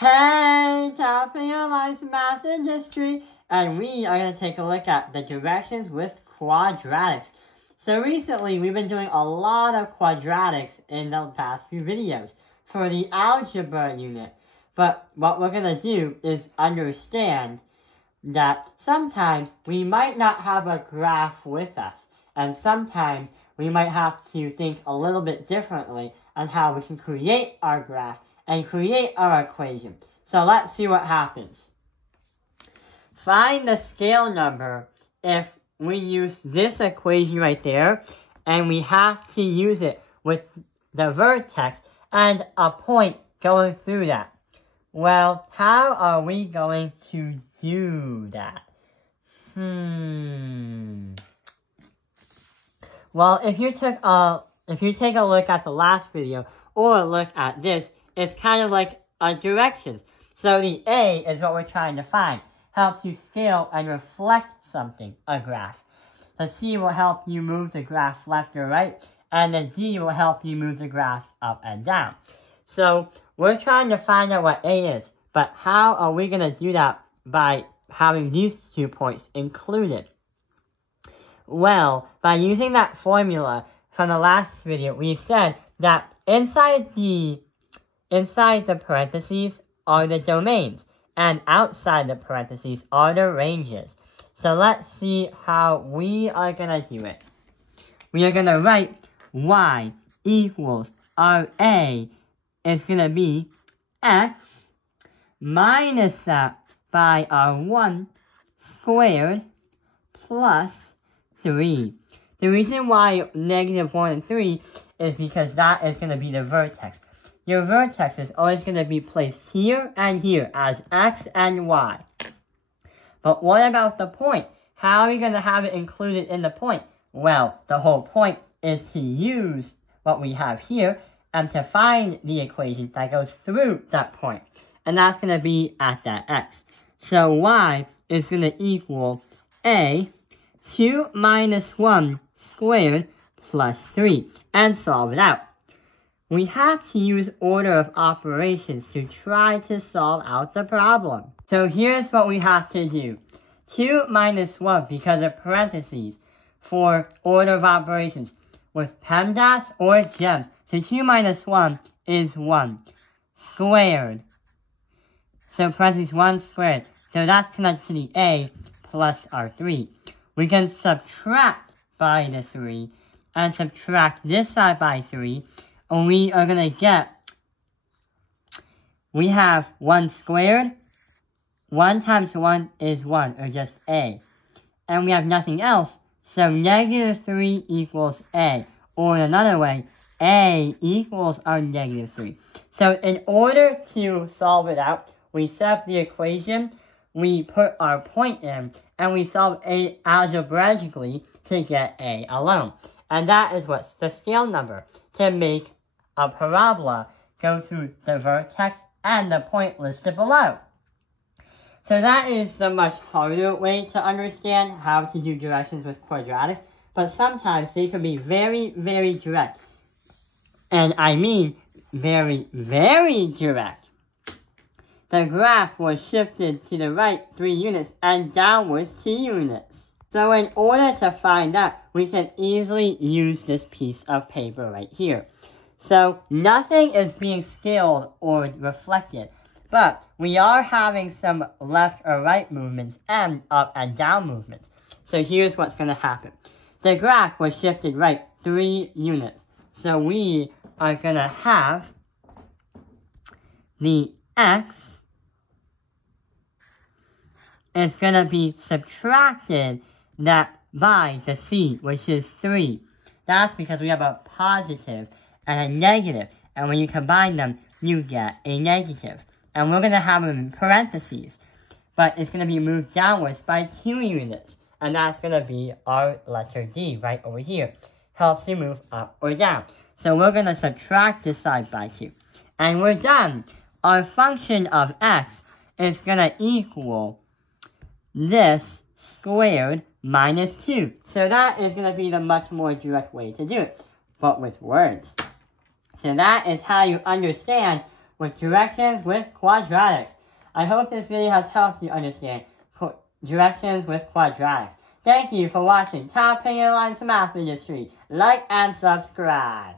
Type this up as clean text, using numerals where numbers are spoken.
Hey, topping your life's math and history, and we are going to take a look at the directions with quadratics. So recently, we've been doing a lot of quadratics in the past few videos for the algebra unit. But what we're going to do is understand that sometimes we might not have a graph with us, and sometimes we might have to think a little bit differently on how we can create our graph and create our equation. So let's see what happens. Find the scale number if we use this equation right there, and we have to use it with the vertex and a point going through that. Well, how are we going to do that? Well, if you take a look at the last video or look at this, it's kind of like a directions. So the A is what we're trying to find. Helps you scale and reflect something, a graph. The C will help you move the graph left or right, and the D will help you move the graph up and down. So we're trying to find out what A is, but how are we going to do that by having these 2 points included? Well, by using that formula from the last video, we said that inside the parentheses are the domains, and outside the parentheses are the ranges. So let's see how we are going to do it. We are going to write y equals our A is going to be x minus that by our 1 squared plus 3. The reason why negative 1 and 3 is because that is going to be the vertex. Your vertex is always going to be placed here and here as x and y. But what about the point? How are we going to have it included in the point? Well, the whole point is to use what we have here and to find the equation that goes through that point. And that's going to be at that x. So y is going to equal a 2 minus 1 squared plus 3. And solve it out. We have to use order of operations to try to solve out the problem. So here's what we have to do. 2 minus 1 because of parentheses for order of operations with PEMDAS or GEMS. So 2 minus 1 is 1 squared. So parentheses 1 squared. So that's connected to the A plus our 3. We can subtract by the 3 and subtract this side by 3. And we are going to get, we have 1 squared. 1 times 1 is 1, or just A. And we have nothing else, so negative 3 equals A. Or another way, A equals our negative 3. So in order to solve it out, we set up the equation, we put our point in, and we solve A algebraically to get A alone. And that is what's the scale number, to make a parabola go through the vertex and the point listed below. So that is the much harder way to understand how to do directions with quadratics, but sometimes they can be very, very direct. And I mean very, very direct. The graph was shifted to the right 3 units and downwards 2 units. So in order to find that, we can easily use this piece of paper right here. So nothing is being scaled or reflected, but we are having some left or right movements and up and down movements. So here's what's going to happen. The graph was shifted right 3 units. So we are going to have the x is going to be subtracted that by the c, which is 3. That's because we have a positive and a negative, and when you combine them, you get a negative. And we're going to have them in parentheses, but it's going to be moved downwards by 2 units, and that's going to be our letter D right over here. Helps you move up or down. So we're going to subtract this side by 2, and we're done. Our function of x is going to equal this squared minus 2. So that is going to be the much more direct way to do it, but with words. So that is how you understand with directions with quadratics. I hope this video has helped you understand directions with quadratics. Thank you for watching Top Opinion Lines Math Industry. Like and subscribe.